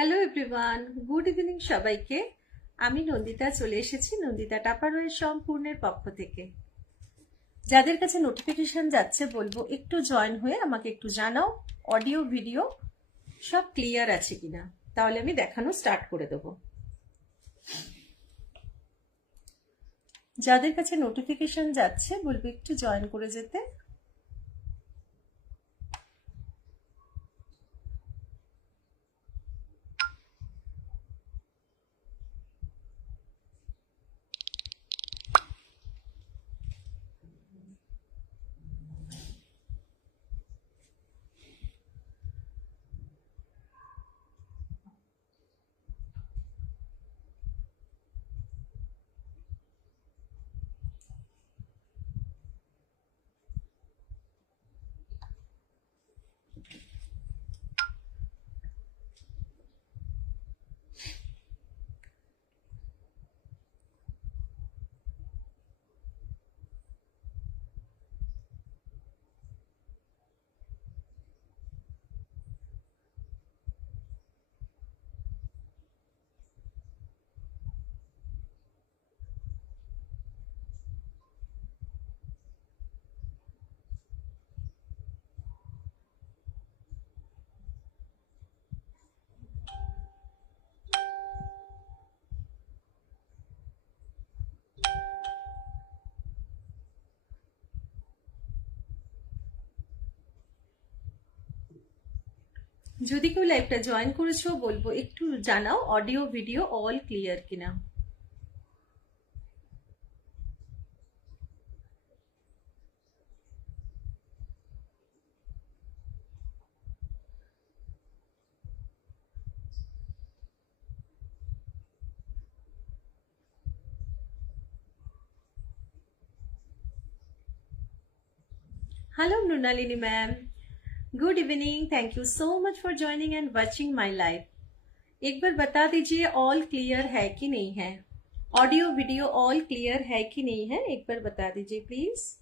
Hello everyone, good evening সবাইকে। আমি নন্দিতা চলে এসেছি নন্দিতা টাপারওয়ের সম্পূর্ণের পক্ষ থেকে। যাদের কাছে নোটিফিকেশন যাচ্ছে বলবো একটু জয়েন হয়ে আমাকে একটু জানাও অডিও ভিডিও সব ক্লিয়ার আছে কিনা, তাহলে আমি দেখানো স্টার্ট করে দেবো। যাদের কাছে নোটিফিকেশন যাচ্ছে বলবো একটু জয়েন করে যেতে। যদি কেউ লাইভটা জয়েন করেছো বলবো একটু জানাও অডিও ভিডিও অল ক্লিয়ার কিনা। Hello Mrinalini ma'am, good evening. Thank you so much for joining and watching my live. एक बार बता दीजिए ऑल क्लियर है कि नहीं है, ऑडियो वीडियो ऑल क्लियर है कि नहीं है, एक बार बता दीजिए प्लीज।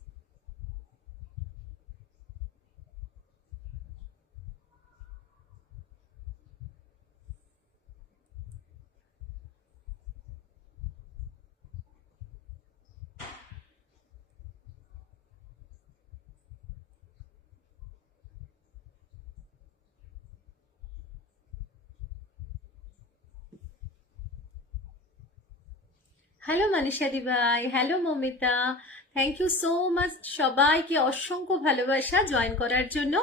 হ্যালো মানিশাদি ভাই, hello Mamita, thank you so much সবাইকে অসংখ্য ভালোবাসা জয়েন করার জন্য।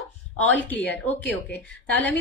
অল ক্লিয়ার, ওকে ওকে, তাহলে আমি